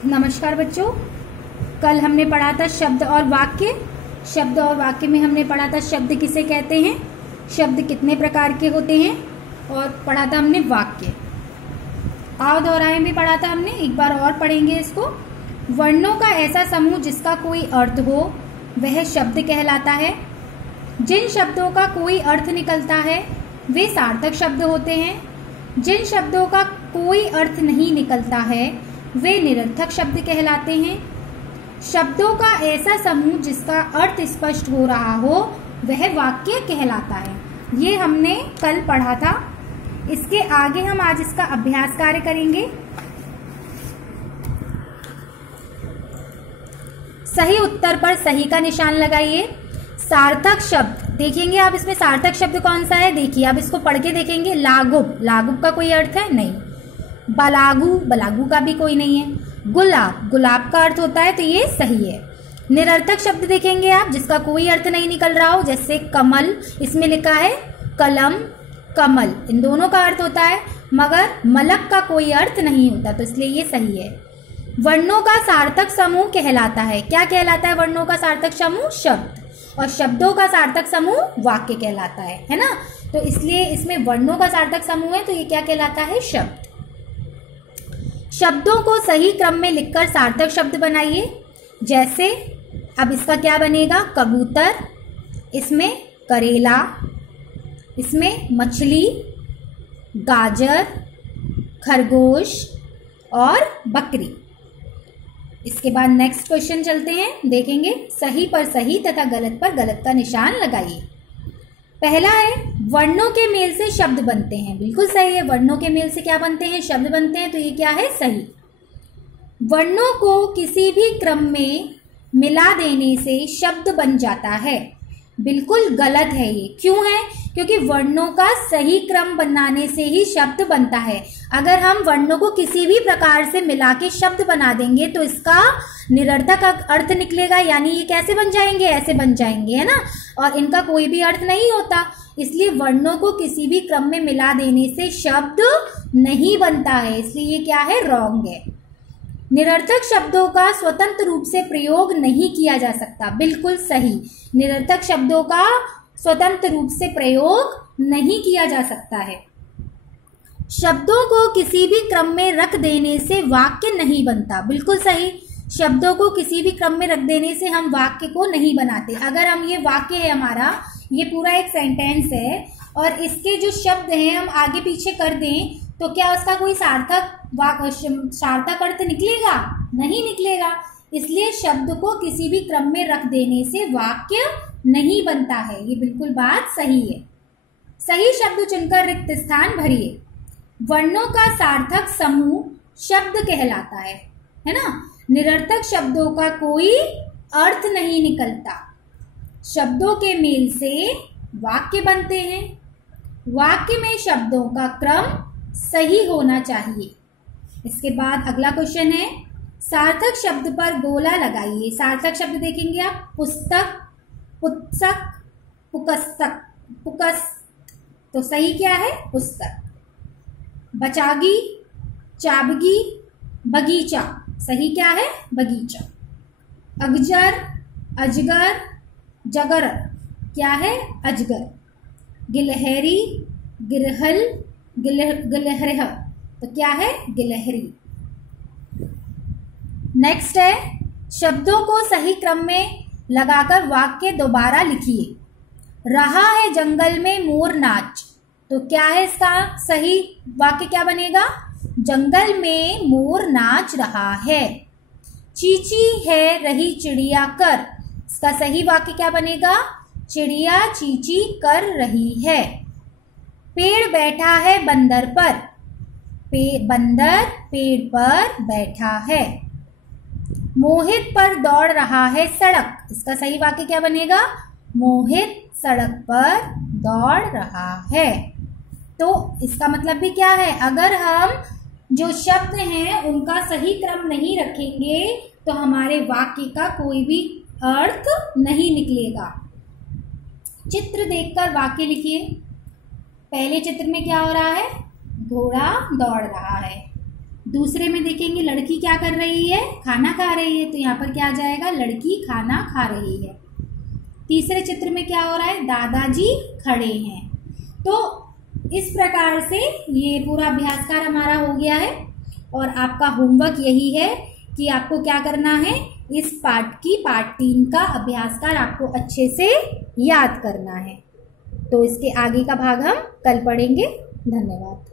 नमस्कार बच्चों, कल हमने पढ़ा था शब्द और वाक्य। शब्द और वाक्य में हमने पढ़ा था शब्द किसे कहते हैं, शब्द कितने प्रकार के होते हैं, और पढ़ा था हमने वाक्य। आओ दोहराएं भी पढ़ा था हमने, एक बार और पढ़ेंगे इसको। वर्णों का ऐसा समूह जिसका कोई अर्थ हो वह शब्द कहलाता है। जिन शब्दों का कोई अर्थ निकलता है वे सार्थक शब्द होते हैं। जिन शब्दों का कोई अर्थ नहीं निकलता है वे निरर्थक शब्द कहलाते हैं। शब्दों का ऐसा समूह जिसका अर्थ स्पष्ट हो रहा हो वह वाक्य कहलाता है। ये हमने कल पढ़ा था। इसके आगे हम आज इसका अभ्यास कार्य करेंगे। सही उत्तर पर सही का निशान लगाइए। सार्थक शब्द देखेंगे आप, इसमें सार्थक शब्द कौन सा है देखिए, अब इसको पढ़ के देखेंगे। लागुब, लागुब का कोई अर्थ है नहीं। बलागु, बलागु का भी कोई नहीं है। गुलाब, गुलाब का अर्थ होता है तो ये सही है। निरर्थक शब्द देखेंगे आप जिसका कोई अर्थ नहीं निकल रहा हो, जैसे कमल, इसमें लिखा है कलम, कमल, इन दोनों का अर्थ होता है मगर मलक का कोई अर्थ नहीं होता, तो इसलिए ये सही है। वर्णों का सार्थक समूह कहलाता है। क्या कहलाता है वर्णों का सार्थक समूह? शब्द। और शब्दों का सार्थक समूह वाक्य कहलाता है ना। तो इसलिए इसमें वर्णों का सार्थक समूह है तो ये क्या कहलाता है? शब्द। शब्दों को सही क्रम में लिखकर सार्थक शब्द बनाइए। जैसे अब इसका क्या बनेगा? कबूतर, इसमें करेला, इसमें मछली, गाजर, खरगोश और बकरी। इसके बाद नेक्स्ट क्वेश्चन चलते हैं, देखेंगे। सही पर सही तथा गलत पर गलत का निशान लगाइए। पहला है वर्णों के मेल से शब्द बनते हैं। बिल्कुल सही है, वर्णों के मेल से क्या बनते हैं? शब्द बनते हैं, तो ये क्या है? सही। वर्णों को किसी भी क्रम में मिला देने से शब्द बन जाता है। बिल्कुल गलत है ये। क्यों है? क्योंकि वर्णों का सही क्रम बनाने से ही शब्द बनता है। अगर हम वर्णों को किसी भी प्रकार से मिला के शब्द बना देंगे तो इसका निरर्थक अर्थ निकलेगा, यानी ये कैसे बन जाएंगे? ऐसे बन जाएंगे, है ना। और इनका कोई भी अर्थ नहीं होता। इसलिए वर्णों को किसी भी क्रम में मिला देने से शब्द नहीं बनता है, इसलिए ये क्या है? रॉन्ग है। निरर्थक शब्दों का स्वतंत्र रूप से प्रयोग नहीं किया जा सकता। बिल्कुल सही। निरर्थक शब्दों का स्वतंत्र रूप से प्रयोग नहीं किया जा सकता है। शब्दों को किसी भी क्रम में रख देने से वाक्य नहीं बनता। बिल्कुल सही। शब्दों को किसी भी क्रम में रख देने से हम वाक्य को नहीं बनाते। अगर हम ये वाक्य है हमारा, ये पूरा एक सेंटेंस है और इसके जो शब्द हैं हम आगे पीछे कर दें तो क्या उसका कोई सार्थक अर्थ निकलेगा? नहीं निकलेगा। इसलिए शब्द को किसी भी क्रम में रख देने से वाक्य नहीं बनता है। ये बिल्कुल बात सही है। सही शब्द चुनकर रिक्त स्थान भरिए। वर्णों का सार्थक समूह शब्द कहलाता है ना। निरर्थक शब्दों का कोई अर्थ नहीं निकलता। शब्दों के मेल से वाक्य बनते हैं। वाक्य में शब्दों का क्रम सही होना चाहिए। इसके बाद अगला क्वेश्चन है, सार्थक शब्द पर गोला लगाइए। सार्थक शब्द देखेंगे आप, पुस्तक, पुस्तक, पुकस्तक, पुकस, तो सही क्या है? पुस्तक। बचागी, चाबगी, बगीचा, सही क्या है? बगीचा। अगजर, अजगर, जगर, क्या है? अजगर। गिलहरी, गिरहल, गिलहरिह, तो क्या है? गिलहरी। नेक्स्ट है, शब्दों को सही क्रम में लगाकर वाक्य दोबारा लिखिए। रहा है जंगल में मोर नाच, तो क्या है इसका सही वाक्य? क्या बनेगा? जंगल में मोर नाच रहा है। चींची है रही चिड़िया कर, इसका सही वाक्य क्या बनेगा? चिड़िया चींची कर रही है। पेड़ बैठा है बंदर पर, बंदर पेड़ पर बैठा है। मोहित पर दौड़ रहा है सड़क, इसका सही वाक्य क्या बनेगा? मोहित सड़क पर दौड़ रहा है। तो इसका मतलब भी क्या है? अगर हम जो शब्द हैं उनका सही क्रम नहीं रखेंगे तो हमारे वाक्य का कोई भी अर्थ नहीं निकलेगा। चित्र देखकर वाक्य लिखिए। पहले चित्र में क्या हो रहा है? घोड़ा दौड़ रहा है। दूसरे में देखेंगे लड़की क्या कर रही है, खाना खा रही है, तो यहाँ पर क्या आ जाएगा, लड़की खाना खा रही है। तीसरे चित्र में क्या हो रहा है, दादाजी खड़े हैं। तो इस प्रकार से ये पूरा अभ्यासकार हमारा हो गया है और आपका होमवर्क यही है कि आपको क्या करना है, इस पाठ 3 का अभ्यासकार आपको अच्छे से याद करना है। तो इसके आगे का भाग हम कल पढ़ेंगे। धन्यवाद।